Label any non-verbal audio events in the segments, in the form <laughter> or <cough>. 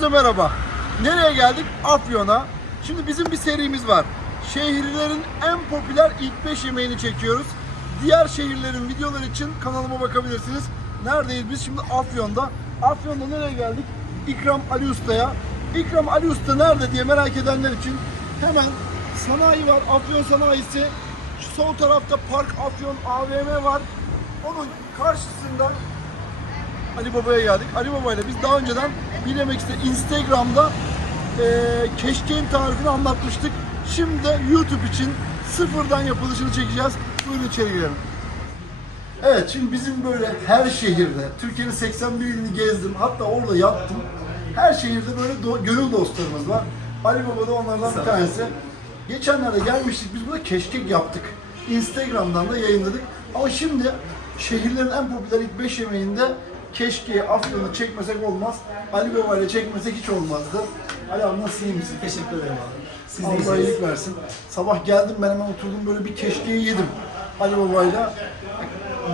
Herkese merhaba. Nereye geldik? Afyon'a. Şimdi bizim bir serimiz var. Şehirlerin en popüler ilk 5 yemeğini çekiyoruz. Diğer şehirlerin videoları için kanalıma bakabilirsiniz. Neredeyiz biz? Şimdi Afyon'da. Afyon'da nereye geldik? İkram Ali Usta'ya. İkram Ali Usta nerede diye merak edenler için hemen sanayi var. Afyon sanayisi. Şu sol tarafta Park Afyon AVM var. Onun karşısında Ali Baba'ya geldik. Ali Baba ile biz daha önceden Bilemex'te Instagram'da eee keşkeğin tarifini anlatmıştık. Şimdi de YouTube için sıfırdan yapılışını çekeceğiz. Buyurun içeri girelim. Evet şimdi bizim böyle her şehirde, Türkiye'nin 81 ilini gezdim. Hatta orada yattım. Her şehirde böyle do- gönül dostlarımız var. Ali Baba da onlardan bir tanesi. Geçenlerde gelmiştik biz burada keşkek yaptık. Instagram'dan da yayınladık. Ama şimdi şehirlerin en popüler ilk 5 yemeğinde keşkeği, afyonu çekmesek olmaz. Ali Baba ile çekmesek hiç olmazdı. Ali abi nasılsın iyi misin? Teşekkür ederim abi. Siz de Allah iyisiniz. iyilik versin. Sabah geldim ben hemen oturdum böyle bir keşkeği yedim. Ali Baba'yla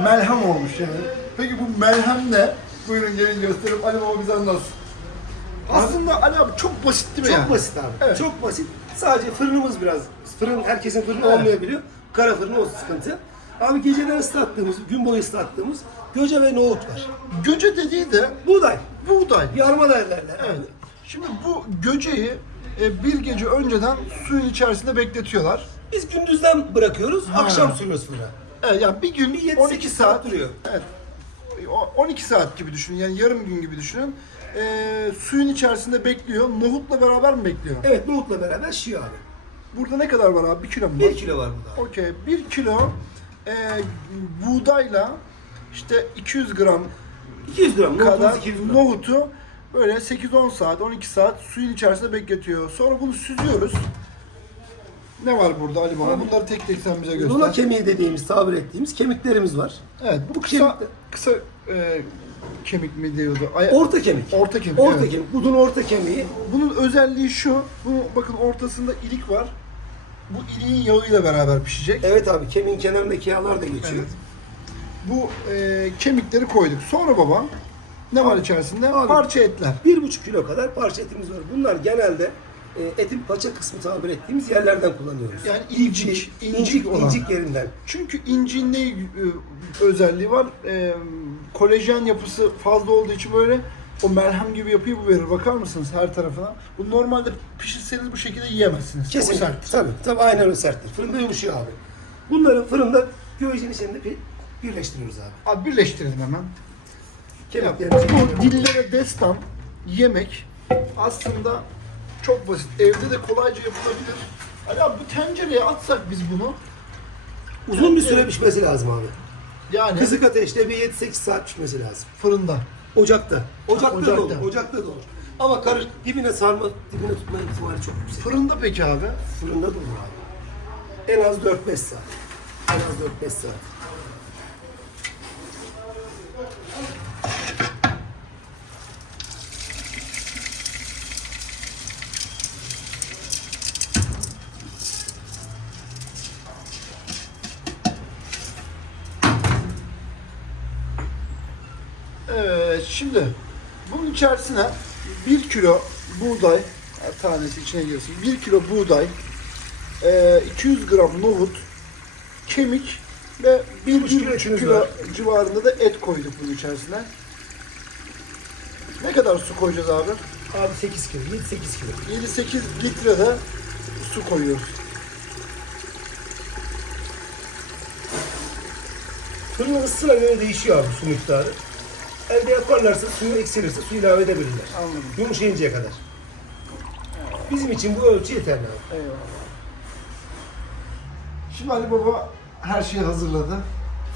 melhem olmuş yani. Peki bu melhem ne? Buyurun gelin göstereyim. Ali Baba bize anlatsın. Aslında Ali abi çok basit değil mi Çok yani? basit abi. Evet. Çok basit. Sadece fırınımız biraz. Fırın herkesin fırını olmayabiliyor. Kara fırını o sıkıntı. Abi geceden ıslattığımız, gün boyu ıslattığımız göce ve nohut var. Göce dediği de Buğday. buğday. Yarma derlerler. Evet. Şimdi bu göceyi e, bir gece önceden suyun içerisinde bekletiyorlar. Biz gündüzden bırakıyoruz, akşam sürüyoruz fırına. Evet yani bir gün Bir yedi, 12 sekiz saat saat duruyor. Evet. O- 12 saat gibi düşünün yani yarım gün gibi düşünün. E, suyun içerisinde bekliyor. Nohutla beraber mi bekliyor? Evet, nohutla beraber şiyor abi. Burada ne kadar var abi? 1 kilo mu? var? 1 kilo var burada. Okey. 1 kilo e, buğdayla işte 200 gram 200 gram, kadar nohutumuz 200 gram. nohutu böyle 8-10 saat, 12 saat suyun içerisinde bekletiyor. Sonra bunu süzüyoruz. Ne var burada Ali Baba? Bunları tek tek sen bize göster. Luna kemiği dediğimiz, tabir ettiğimiz kemiklerimiz var. Evet, bu kısa, kemikler- kısa e, kemik mi diyordu? Ay- Orta kemik. Orta kemik, Orta evet. kemik. Budun orta kemiği. Bunun özelliği şu, bu bakın ortasında ilik var. Bu iliğin yağıyla beraber pişecek. Evet abi, kemiğin kenarındaki yağlar da geçiyor. Evet. Bu e, kemikleri koyduk. Sonra baba ne var içerisinde? Abi. Parça etler. Bir buçuk kilo kadar parça etimiz var. Bunlar genelde e, etin paça kısmı tabir ettiğimiz yerlerden kullanıyoruz. Yani incik, İncik, incik, incik, olan. incik yerinden. Çünkü incin ne e, özelliği var? E, kolajen yapısı fazla olduğu için böyle o merhem gibi yapıyı bu verir. Bakar mısınız her tarafına? Bu normalde pişirseniz bu şekilde yiyemezsiniz. Kesin. Çok sert. Tabii, tabii aynen öyle serttir. Fırında yumuşuyor abi. Bunları fırında güvecin içinde bir birleştiriyoruz abi. Abi birleştirelim hemen. Ya, bu dillere destan yemek aslında çok basit. Evde de kolayca yapılabilir. Ali abi bu tencereye atsak biz bunu uzun bir süre pişmesi lazım abi. yani Kısık ateşte bir 7-8 saat pişmesi lazım. fırında. Ocakta. Ocakta, Ocakta. da olur. Ocakta da olur. Ama karış dibine sarma, dibine tutma ihtimali çok yüksek. Fırında peki abi? Fırında da olur abi. En az 4-5 saat. En az 4-5 saat. Evet şimdi bunun içerisine 1 kilo buğday her tanesi içine girsin. 1 kilo buğday, e, 200 gram nohut, kemik ve 1,5 kilo kilo, civarında da et koyduk bunun içerisine. Ne kadar su koyacağız abi? Abi 8 kilo, 7-8 kilo. 7-8 litre de su koyuyoruz. Fırının ısısına göre değişiyor abi su miktarı. Elde yaparlarsa suyu eksilirse su ilave edebilirler. Anladım. Yumuşayıncaya kadar. Bizim için bu ölçü yeterli abi. Eyvallah. Şimdi Ali Baba her şeyi hazırladı.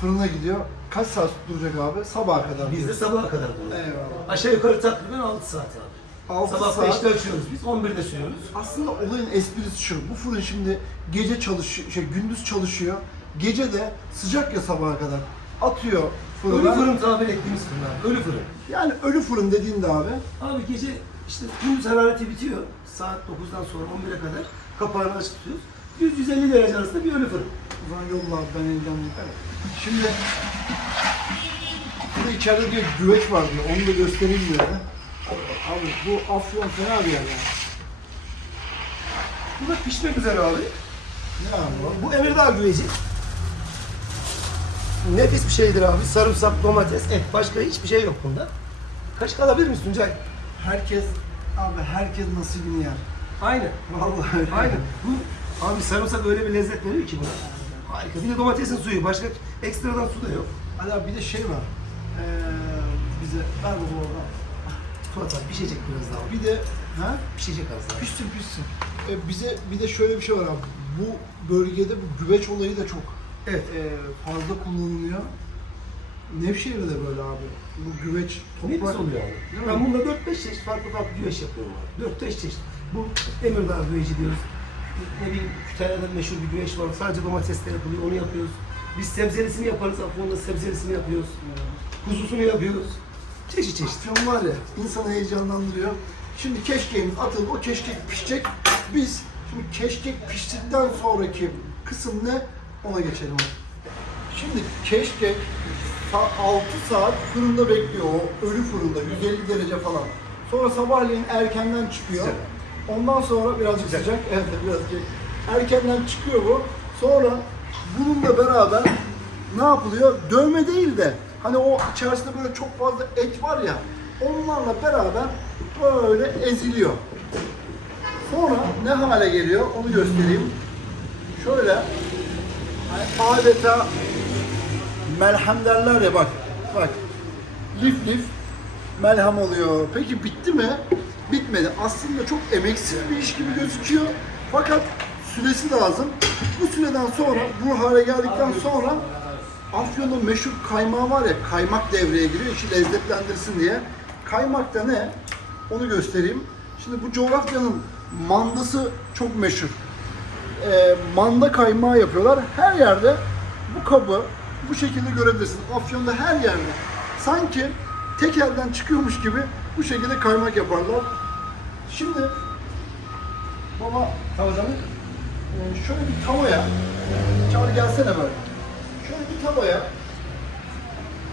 Fırına gidiyor. Kaç saat duracak abi? Sabaha kadar. Biz de sabaha kadar duruyoruz. Eyvallah. Aşağı yukarı takriben 6 saat abi. 6 Sabah saat. 5'te açıyoruz biz, 11'de sürüyoruz. Aslında olayın esprisi şu. Bu fırın şimdi gece çalışıyor, şey gündüz çalışıyor. Gece de sıcak ya sabaha kadar. Atıyor Ölü fırına. fırın tabir ettiğimiz fırın abi, ölü fırın. Yani ölü fırın dediğinde abi. Abi gece işte gündüz harareti bitiyor. Saat 9'dan sonra 11'e kadar kapağını açık tutuyoruz. 100-150 derece arasında bir ölü fırın. O zaman yolla abi ben elden yıkarım. Şimdi burada içeride diyor güveç var diyor. Onu da göstereyim diyor. Abi bu Afyon fena bir yer ya. Bu da pişmek üzere abi. Ne abi bu? Bu Emirdağ güveci. Nefis bir şeydir abi. Sarımsak, domates, et. Başka hiçbir şey yok bunda. Kaşık alabilir misin Tuncay? Herkes, abi herkes nasibini yer. Aynen. Vallahi öyle. Aynen. Bu abi sarımsak öyle bir lezzet veriyor ki buna. Harika. Bir de domatesin suyu. Başka ekstradan su da yok. Hadi abi bir de şey var. Ee, bize ver bu oradan. Fuat abi pişecek biraz daha. Bir de ha? Pişecek az daha. Pişsin pişsin. E, bize bir de şöyle bir şey var abi. Bu bölgede bu güveç olayı da çok Evet. e, fazla kullanılıyor. Nevşehir'de de böyle abi. Bu güveç Nefis toprak oluyor abi. Değil mi? Ben bunda 4-5 çeşit farklı farklı güveç yapıyorum abi. 4-5 çeşit. Bu Emirdağ güveci diyoruz. Ne bileyim Kütahya'da meşhur bir güveç var. Sadece domatesle yapılıyor. Onu yapıyoruz. Biz sebzelisini yaparız. Afyon'da sebzelisini yapıyoruz. Kuzusunu yapıyoruz. Çeşit çeşit. Afyon var ya insanı heyecanlandırıyor. Şimdi keşkeğimiz atıldı. O keşkek pişecek. Biz şimdi keşkek piştikten sonraki kısım ne? Ona geçelim. Şimdi keşkek sa- 6 saat fırında bekliyor. O ölü fırında 150 derece falan. Sonra sabahleyin erkenden çıkıyor. Sıcak. Ondan sonra birazcık sıcak. Evet birazcık. Erkenden çıkıyor bu. Sonra bununla beraber ne yapılıyor? Dövme değil de hani o içerisinde böyle çok fazla et var ya onlarla beraber böyle eziliyor. Sonra ne hale geliyor onu göstereyim. Şöyle adeta melhem derler ya bak. Bak. Lif lif melhem oluyor. Peki bitti mi? Bitmedi. Aslında çok emeksiz bir iş gibi gözüküyor. Fakat süresi lazım. Bu süreden sonra bu hale geldikten sonra Afyon'un meşhur kaymağı var ya kaymak devreye giriyor işi lezzetlendirsin diye. Kaymak da ne? Onu göstereyim. Şimdi bu coğrafyanın mandası çok meşhur. Ee, manda kaymağı yapıyorlar. Her yerde bu kabı bu şekilde görebilirsin. Afyon'da her yerde. Sanki tek elden çıkıyormuş gibi bu şekilde kaymak yaparlar. Şimdi baba Tavada mı? ee, şöyle bir tavaya, Çağrı gelsene böyle. Şöyle bir tavaya,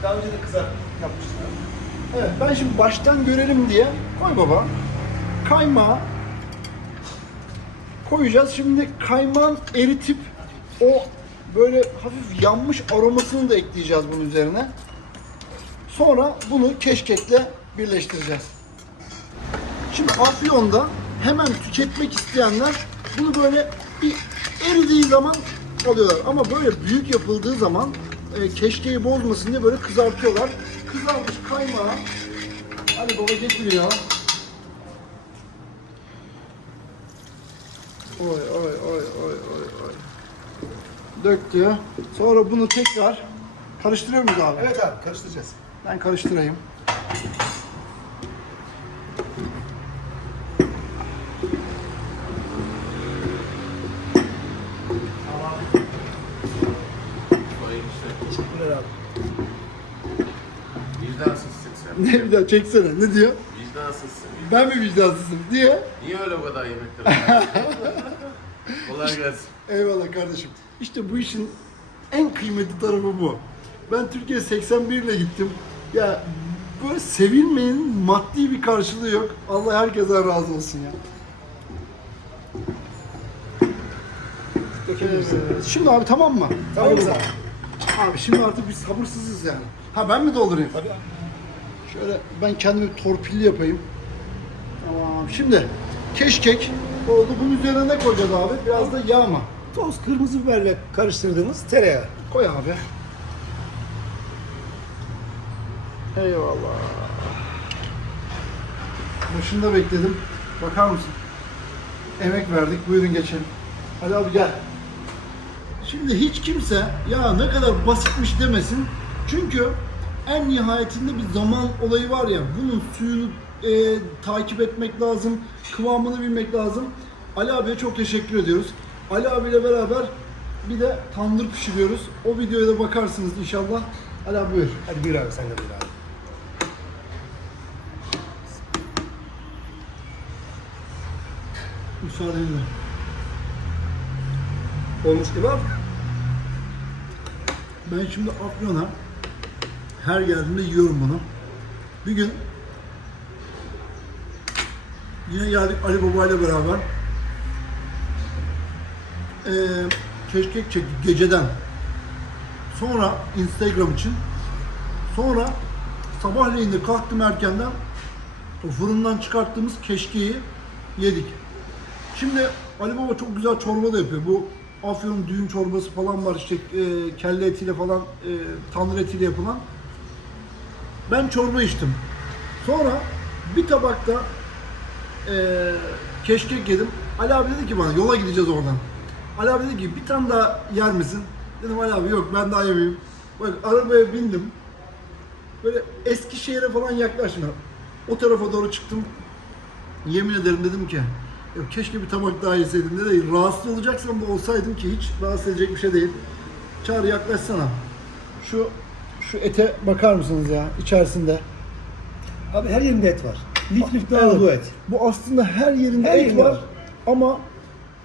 Daha önce de kızart yapmıştım. evet ben şimdi baştan görelim diye koy baba. Kaymağı koyacağız. Şimdi kaymağın eritip o böyle hafif yanmış aromasını da ekleyeceğiz bunun üzerine. Sonra bunu keşkekle birleştireceğiz. Şimdi Afyon'da hemen tüketmek isteyenler bunu böyle bir eridiği zaman alıyorlar. Ama böyle büyük yapıldığı zaman e, keşkeyi bozmasın diye böyle kızartıyorlar. Kızarmış kaymağı hadi baba getiriyor. Oy oy oy oy oy oy. Döktü. Sonra bunu tekrar karıştırıyor muyuz abi? Evet abi karıştıracağız. Ben karıştırayım. Teşekkürler abi. Vicdansızsın <laughs> sen. Ne bir daha çeksene. Ne diyor? Ben mi vicdansızım diye. Niye öyle o kadar yemekler <laughs> Kolay gelsin. Eyvallah kardeşim. İşte bu işin en kıymetli tarafı bu. Ben Türkiye 81 ile gittim. Ya böyle sevilmenin maddi bir karşılığı yok. Allah herkesten razı olsun ya. Ee, şimdi abi tamam mı? Tamam mı abi? Abi şimdi artık biz sabırsızız yani. Ha ben mi doldurayım? Tabii. Şöyle ben kendimi torpilli yapayım. Tamam. Şimdi keşkek oldu. Bunun üzerine ne koyacağız abi? Biraz da yağ mı? Toz kırmızı biberle karıştırdığımız tereyağı. Koy abi. Eyvallah. Başında bekledim. Bakar mısın? Emek verdik. Buyurun geçelim. Hadi abi gel. Şimdi hiç kimse ya ne kadar basitmiş demesin. Çünkü en nihayetinde bir zaman olayı var ya. Bunun suyunu e, takip etmek lazım. Kıvamını bilmek lazım. Ali abiye çok teşekkür ediyoruz. Ali abiyle beraber bir de tandır pişiriyoruz. O videoya da bakarsınız inşallah. Ali abi buyur. Hadi buyur abi sen de buyur abi. Müsaadenle. Olmuş mi abi? Ben şimdi Afyon'a her geldiğimde yiyorum bunu. Bir gün Yine geldik Ali Baba ile beraber. Ee, keşkek çektik geceden. Sonra Instagram için. Sonra sabahleyin de kalktım erkenden. O fırından çıkarttığımız keşkeği yedik. Şimdi Ali Baba çok güzel çorba da yapıyor. Bu Afyon düğün çorbası falan var işte e, kelle etiyle falan e, tandır etiyle yapılan. Ben çorba içtim. Sonra bir tabakta e, keşkek yedim. Ali abi dedi ki bana yola gideceğiz oradan. Ali abi dedi ki bir tane daha yer misin? Dedim Ali abi yok ben daha yemeyeyim. Bak arabaya bindim. Böyle Eskişehir'e falan yaklaştım. O tarafa doğru çıktım. Yemin ederim dedim ki "Ya keşke bir tabak daha yeseydim. Ne değil. Rahatsız olacaksam da olsaydım ki hiç rahatsız edecek bir şey değil. Çağrı yaklaşsana. Şu şu ete bakar mısınız ya içerisinde? Abi her yerinde et var. Lif lif Evet. dağılıyor et. Bu aslında her yerinde Her et var. var. Ama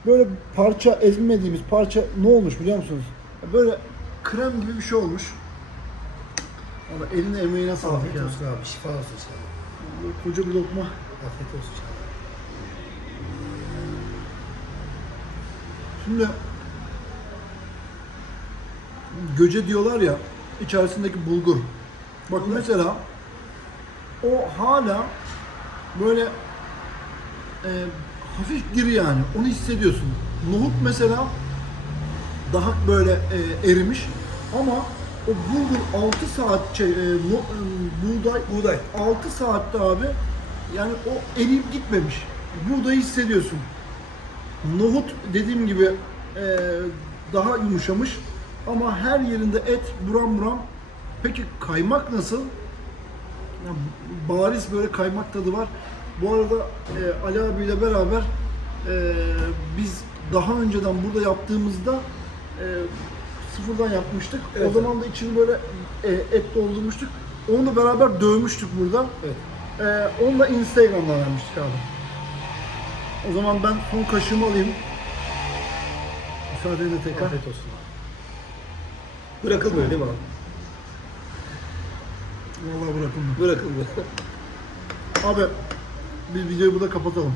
böyle parça ezmediğimiz parça ne olmuş biliyor musunuz? Böyle krem gibi bir şey olmuş. Valla eline emeğine sağlık Afiyet ya. olsun abi. Şifa olsun sana. Koca bir lokma. Afiyet olsun sana. Şimdi göce diyorlar ya içerisindeki bulgur. Bak mesela o hala böyle e, hafif diri yani. Onu hissediyorsun. Nohut mesela daha böyle e, erimiş ama o bulgur 6 saat şey, e, no- e, buğday Buğday. 6 saatte abi yani o eriyip gitmemiş. Buğdayı hissediyorsun. Nohut dediğim gibi e, daha yumuşamış ama her yerinde et buram buram. Peki kaymak nasıl? Ya, bariz böyle kaymak tadı var. Bu arada e, Ali abiyle beraber e, biz daha önceden burada yaptığımızda e, sıfırdan yapmıştık. Evet. O zaman da içini böyle e, et doldurmuştuk. Onu da beraber dövmüştük burada. Evet. E, onu da Instagram'dan vermiştik abi. O zaman ben son kaşığımı alayım. Müsaadenle tekrar. Afiyet olsun. Bırakılmıyor değil mi abi? Vallahi bırakın. Bırakılmıyor. <laughs> Abi biz videoyu burada kapatalım.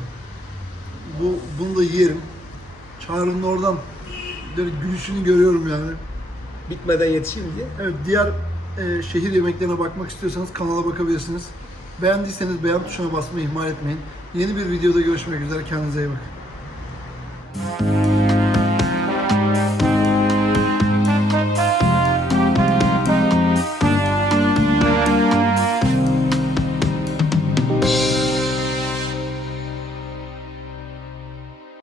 Bu bunu da yiyelim. Çağrı'nın oradan böyle gülüşünü görüyorum yani. Bitmeden yetişeyim diye. Evet diğer e, şehir yemeklerine bakmak istiyorsanız kanala bakabilirsiniz. Beğendiyseniz beğen tuşuna basmayı ihmal etmeyin. Yeni bir videoda görüşmek üzere. Kendinize iyi bakın.